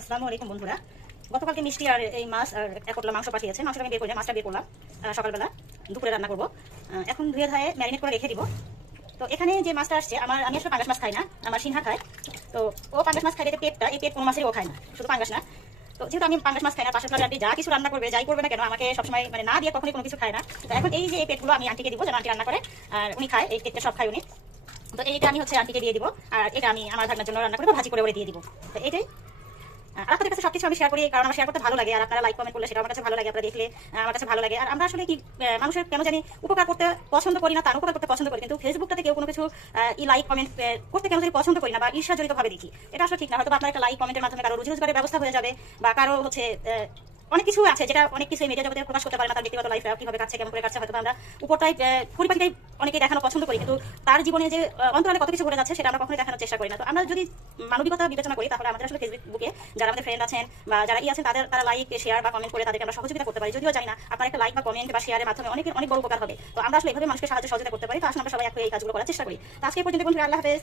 আসসালামু আলাইকুম বন্ধুরা। গতকালকে মিষ্টি আর এই মাছ আর এক পোটলা মাংস পাঠিয়েছে। মাংসটা আমি বের করে মাছটা বের করলাম সকালবেলা, দুপুরে রান্না করবো। এখন ধুয়ে ধায়ে ম্যারিনেট করে রেখে দিব। তো এখানে যে মাছটা আসছে, আমি আসলে পাঙ্গাস মাছ খাই না, আমার সিনহা খায়। তো ও পাঙ্গাস মাছ খাই, পেটটা এই পেট কোনো মাছেরই ও খায় না, শুধু পাঙ্গাস না। তো যেহেতু আমি পাঙ্গাস মাছ খাই না, পাশের ফ্লোরে আন্টি যা কিছু রান্না করবে, যাই করবে না কেন, আমাকে সবসময় মানে না দিয়ে কখনোই কোনো কিছু খায় না। তো এখন এই যে এই পেটগুলো আমি আন্টিকে দিব, যেন আন্টি রান্না করে। আর উনি খায়, এই পেটটা সব খায় উনি। তো এইটা আমি হচ্ছে আন্টিকে দিয়ে দিব, আর এটা আমি আমার ভাগনার জন্য রান্না করে ভাজি করে দিয়ে দিব। তো এইটাই। আর আপনাদের কাছে সবকিছু আমি শেয়ার করি, কারণ আমার শেয়ার করতে ভালো লাগে, আর আপনারা লাইক কমেন্ট করলে সেটা আমার কাছে ভালো লাগে, আপনারা দেখলে আমার কাছে ভালো লাগে। আর আমরা আসলে কি মানুষের কেন জানি উপকার করতে পছন্দ করি না, তার উপকার করতে পছন্দ করি, কিন্তু ফেসবুকটাতে কেউ কোনো কিছু লাইক কমেন্ট করতে কেন জানি পছন্দ করি না, বা ঈর্ষাজনিত ভাবে দেখি। এটা আসলে ঠিক না। হয়তো আপনার একটা লাইক কমেন্টের মাধ্যমে কারো রুজি রোজগারের ব্যবস্থা হয়ে যাবে, বা কারো হচ্ছে অনেক কিছু আছে যেটা অনেক কিছু মিডিয়া জগতে প্রকাশ করতে পারে না, তার ব্যক্তিগত লাইফে কিভাবে কাটছে, কেমন করে কাটছে। হয়তো আমরা উপরটাই পরিপাটিটাই অনেকে দেখানো পছন্দ করি, কিন্তু তার জীবনে যে অন্তরালে কত কিছু ঘটে যাচ্ছে সেটা আমরা কখনোই দেখানোর চেষ্টা করি না। তো আমরা যদি মানবিকতা বিবেচনা করি, তাহলে আমাদের আসলে ফেসবুকে যারা আমাদের ফ্রেন্ড আছেন বা যারা আছেন, তারা লাইক শেয়ার বা কমেন্ট করে তাদেরকে আমরা সহযোগিতা করতে পারি। যদিও জানি না আপনার একটা লাইক বা কমেন্ট বা শেয়ারের মাধ্যমে অনেক বড় উপকার হবে। তো আমরা আসলে এভাবে মানুষকে সাহায্য সহযোগিতা করতে পারি। তো আসলে আমরা সবাই এই কাজগুলো করার চেষ্টা করি। তো আজকে পর্যন্ত বন্ধুরা, আল্লাহ হাফেজ।